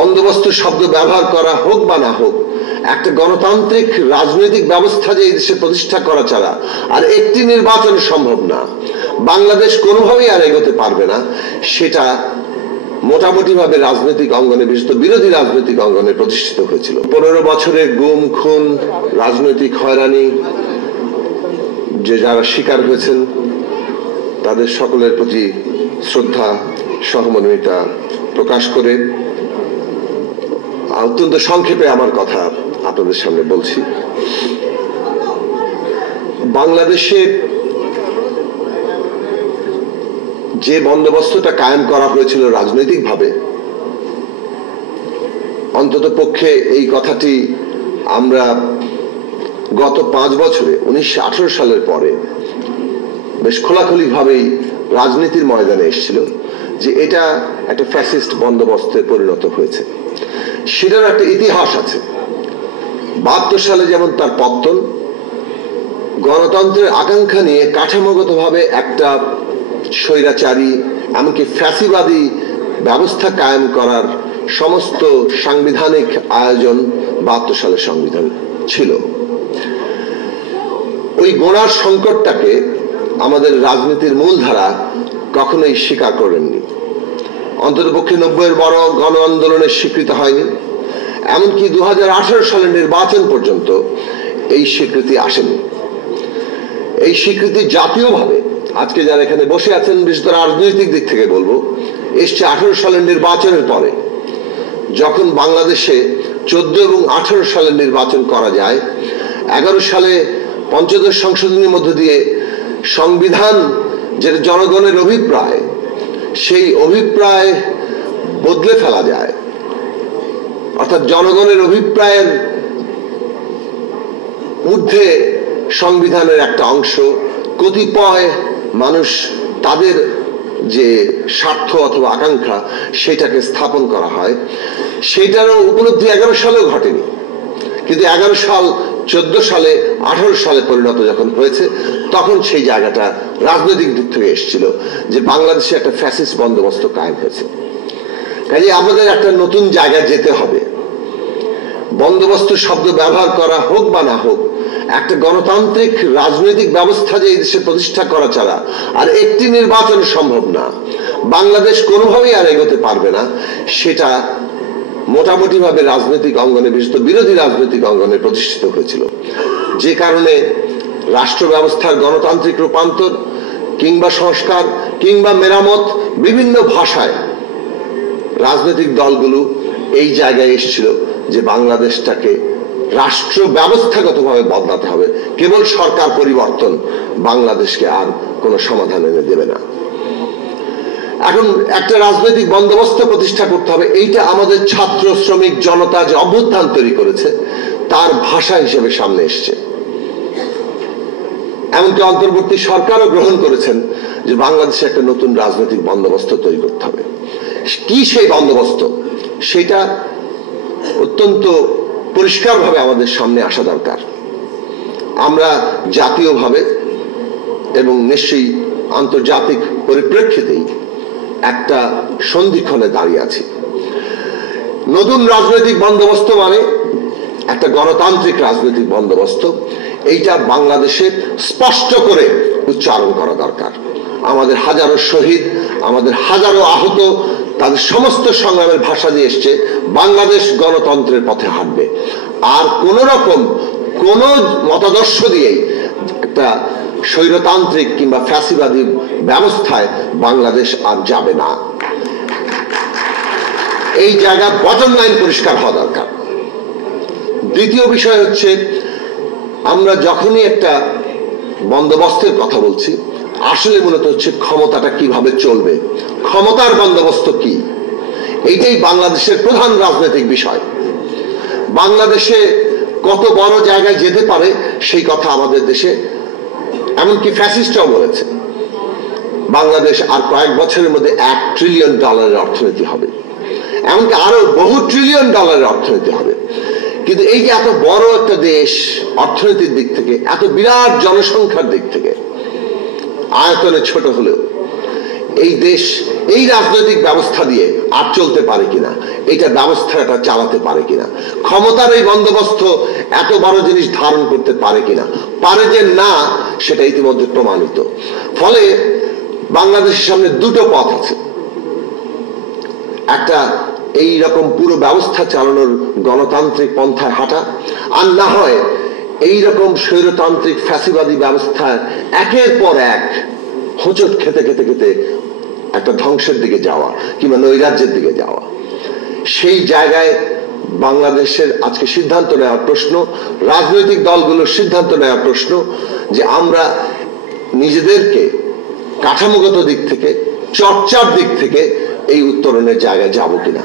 বন্দোবস্ত শব্দ ব্যবহার করা হোক বা না হোক, একটা গণতান্ত্রিক রাজনৈতিক ব্যবস্থা যে এই দেশে প্রতিষ্ঠা করা ছাড়া আর একটি নির্বাচন সম্ভব না, বাংলাদেশ কোনোভাবেই আর এগোতে পারবে না, সেটা মোটামুটি ভাবে রাজনৈতিক অঙ্গনে, বিশেষত বিরোধী রাজনৈতিক অঙ্গনে প্রতিষ্ঠিত হয়েছিল। 15 বছরের গুম খুন, রাজনৈতিক হয়রানি যে যারা শিকার হয়েছেন তাদের সকলের প্রতি শ্রদ্ধা সহমর্মিতা প্রকাশ করে অত্যন্ত সংক্ষেপে আমার কথা আপনাদের সামনে বলছি। বাংলাদেশে যে বন্দোবস্তটা কায়েম করা হয়েছিল রাজনৈতিকভাবে, অন্তত পক্ষে এই কথাটি আমরা গত 5 বছরে 1918 সালের পরে বেশ খোলাখুলি ভাবেই রাজনীতির ময়দানে এসেছিল যে এটা একটা ফ্যাসিস্ট বন্দোবস্তে পরিণত হয়েছে। সেটার একটা ইতিহাস আছে। 72 সালে যেমন তার পতন, গণতন্ত্রের আকাঙ্ক্ষা নিয়ে কাঠামোগতভাবে একটা স্বৈরাচারী এমনকি ফ্যাসিবাদী ব্যবস্থা কায়েম করার সমস্ত সাংবিধানিক আয়োজন 72 সালের সংবিধান ছিল। ওই গোড়ার সংকটটাকে আমাদের রাজনীতির মূলধারা কখনোই স্বীকার করেননি। অন্ততপক্ষে 90-এর বড় গণ আন্দোলনের স্বীকৃতি হয়নি, এমনকি 2018 সালের নির্বাচন পর্যন্ত এই স্বীকৃতি আসেনি। এই স্বীকৃতি জাতীয়ভাবে আজকে যারা এখানে বসে আছেন, বিশেষ করে রাজনৈতিক দিক থেকে বলবো, এসছে 18 সালের নির্বাচনের পরে। যখন বাংলাদেশে 14 এবং 18 সালের নির্বাচন করা যায়, 11 সালে পঞ্চদশ সংশোধনীর মধ্য দিয়ে সংবিধান যেটা জনগণের অভিপ্রায়, সেই অভিপ্রায় বদলে ফেলা যায়, অর্থাৎ জনগণের অভিপ্রায়ের ঊর্ধ্বে সংবিধানের একটা অংশ কতিপয় মানুষ তাদের যে স্বার্থ অথবা আকাঙ্ক্ষা সেটাকে স্থাপন করা হয়। সেটারও উপলব্ধি 11 সালেও ঘটেনি, কিন্তু 11 সাল 14 সালে 18 সালে পরিণত যখন হয়েছে, তখন সেই জায়গাটা রাজনৈতিক দিক থেকে এসেছিল যে বাংলাদেশে একটা ফ্যাসিস্ট বন্দোবস্ত কায়েম হয়েছে। কাজে আমাদের একটা নতুন জায়গায় যেতে হবে। বন্দোবস্ত শব্দ ব্যবহার করা হোক বা না হোক, একটা গণতান্ত্রিক রাজনৈতিক ব্যবস্থা যে এই দেশে প্রতিষ্ঠা করা ছাড়া আর একটি নির্বাচন সম্ভব না, বাংলাদেশ কোনোভাবেই আর এগোতে পারবে না, সেটা মোটামুটি ভাবে রাজনৈতিক অঙ্গনে, বিশেষত বিরোধী রাজনৈতিক অঙ্গনে প্রতিষ্ঠিত হয়েছিল। যে কারণে রাষ্ট্র ব্যবস্থার গণতান্ত্রিক রূপান্তর কিংবা সংস্কার কিংবা মেরামত, বিভিন্ন ভাষায় রাজনৈতিক দলগুলো এই জায়গায় এসেছিল যে বাংলাদেশটাকে রাষ্ট্র ব্যবস্থাগতভাবে বদলাতে হবে। কেবল সরকার পরিবর্তন বাংলাদেশকে আর কোনো সমাধান এনে দেবে না। এখন একটা রাজনৈতিক বন্দোবস্ত প্রতিষ্ঠা করতে হবে। এইটা আমাদের ছাত্র শ্রমিক জনতা যে অভ্যুত্থান তৈরি করেছে তার ভাষা হিসেবে সামনে এসছে। এমনকি অন্তর্বর্তী সরকারও গ্রহণ করেছেন যে বাংলাদেশে একটা নতুন রাজনৈতিক বন্দোবস্ত তৈরি করতে হবে। কি সেই বন্দোবস্ত, সেটা অত্যন্ত পরিষ্কারভাবে আমাদের সামনে আসা দরকার। আমরা জাতীয়ভাবে এবং নিশ্চয়ই আন্তর্জাতিক পরিপ্রেক্ষিতেই একটা সন্ধিক্ষণে দাঁড়িয়ে আছি। নতুন রাজনৈতিক বন্দোবস্ত মানে একটা গণতান্ত্রিক রাজনৈতিক বন্দোবস্ত, এইটা বাংলাদেশে স্পষ্ট করে উচ্চারণ করা দরকার। আমাদের হাজারো শহীদ, আমাদের হাজারো আহত, তাদের সমস্ত সংগ্রামের ভাষা দিয়ে এসছে বাংলাদেশ গণতন্ত্রের পথে হাঁটবে। আর কোন রকম কোন মতাদর্শ দিয়েই একটা স্বৈরতান্ত্রিক কিংবা ফ্যাসিবাদী ব্যবস্থায় বাংলাদেশ আর যাবে না। এই জায়গা বটম লাইন পরিষ্কার হওয়া দরকার। দ্বিতীয় বিষয় হচ্ছে, আমরা যখনই একটা বন্দোবস্তের কথা বলছি, আসলে মূলত হচ্ছে ক্ষমতাটা কিভাবে চলবে, ক্ষমতার বন্দোবস্ত কি, এইটাই বাংলাদেশের প্রধান রাজনৈতিক বিষয়। বাংলাদেশে কত বড় জায়গায় যেতে পারে সেই কথা আমাদের দেশে এমনকি ফ্যাসিস্টরাও বলেছে। বাংলাদেশ আর কয়েক বছরের মধ্যে $1 ট্রিলিয়ন অর্থনীতি হবে, এমনকি আরো বহু ট্রিলিয়ন ডলারের অর্থনীতি হবে। কিন্তু এই যে এত বড় একটা দেশ অর্থনীতির দিক থেকে, এত বিরাট জনসংখ্যার দিক থেকে, আয়তনে ছোট হলেও এই দেশ এই রাজনৈতিক ব্যবস্থা দিয়ে আর চলতে পারে কিনা, এটা ব্যবস্থাটা চালাতে পারে কিনা, ক্ষমতার এই বন্দোবস্ত এত বড় জিনিস ধারণ করতে পারে কিনা, পারে যে না সেটা ইতিমধ্যে প্রমাণিত। ফলে বাংলাদেশের সামনে দুটো পথ আছে, একটা এই রকম পুরো ব্যবস্থা চালানোর গণতান্ত্রিক পন্থায় হাঁটা, আর না হয় এই রকম স্বৈরতান্ত্রিক ফ্যাসিবাদী ব্যবস্থায় একের পর এক হোঁচট খেতে খেতে খেতে একটা ধ্বংসের দিকে যাওয়া কিংবা নৈরাজ্যের দিকে যাওয়া। সেই জায়গায় বাংলাদেশের আজকে সিদ্ধান্ত নেওয়ার প্রশ্ন, রাজনৈতিক দলগুলোর সিদ্ধান্ত নেওয়ার প্রশ্ন যে আমরা নিজেদেরকে কাঠামোগত দিক থেকে, চর্চার দিক থেকে এই উত্তরণের জায়গায় যাব কিনা।